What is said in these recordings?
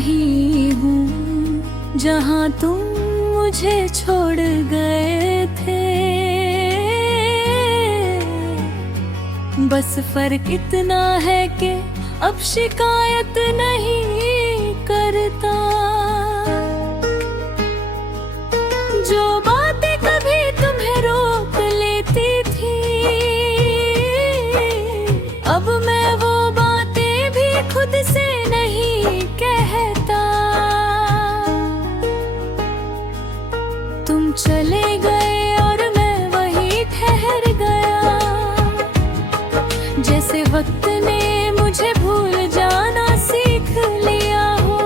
वही हूँ जहाँ तुम मुझे छोड़ गए थे। बस फर्क इतना है कि अब शिकायत नहीं करता। जो बातें कभी तुम्हें रोक लेती थी, अब मैं वो बातें भी खुद से नहीं कहता। तुम चले गए और मैं वहीं ठहर गया, जैसे वक्त ने मुझे भूल जाना सीख लिया हो।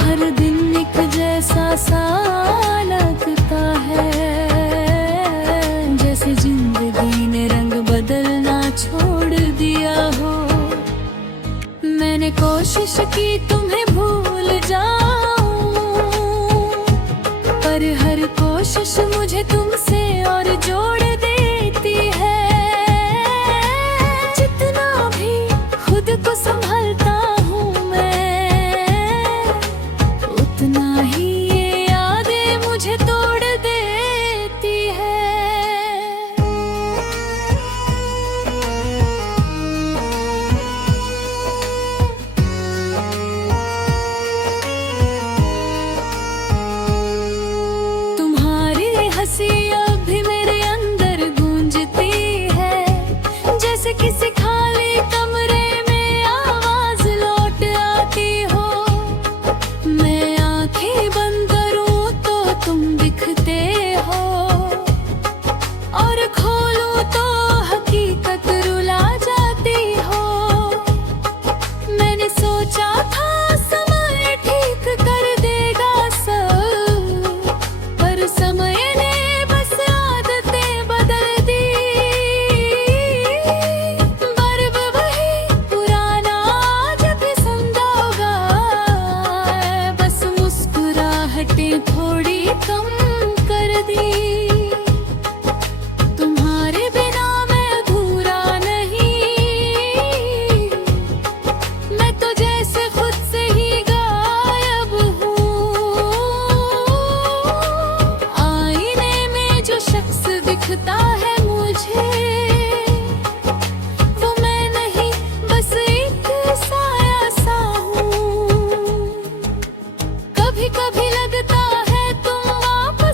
हर दिन एक जैसा सा लगता है, जैसे जिंदगी ने रंग बदलना छोड़ दिया हो। मैंने कोशिश की तुम्हें भूल जाऊं, पर हर कोशिश मुझे तुमसे और जोड़ देती है। जितना भी खुद को संभलता हूँ मैं, उतना ही ये यादें मुझे तोड़ देती है। तुम्हारी हंसी अब भी मेरे अंदर गूंजती है, जैसे किसी खाली कमरे में आवाज लौट आती हो। मैं आंखें बंद करूं तो तुम दिखते हो, और खोलूं तो हकीकत रुला जाती हो। मैंने सोचा था समय ठीक कर देगा सब, पर समय ने बस आदतें बदल दी। बर्ब वही पुराना आज भी संदोगा, बस मुस्कुराहटें थोड़ी कम कर दी। तुम्हारे बिना मैं अधूरा नहीं, मैं तो जैसे खुद से ही गायब हूँ। आईने में जो शख्स दिखता है मुझे, वो मैं नहीं, बस एक साया सा हूँ। कभी कभी लगता है तुम वापस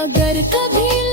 अगर कभी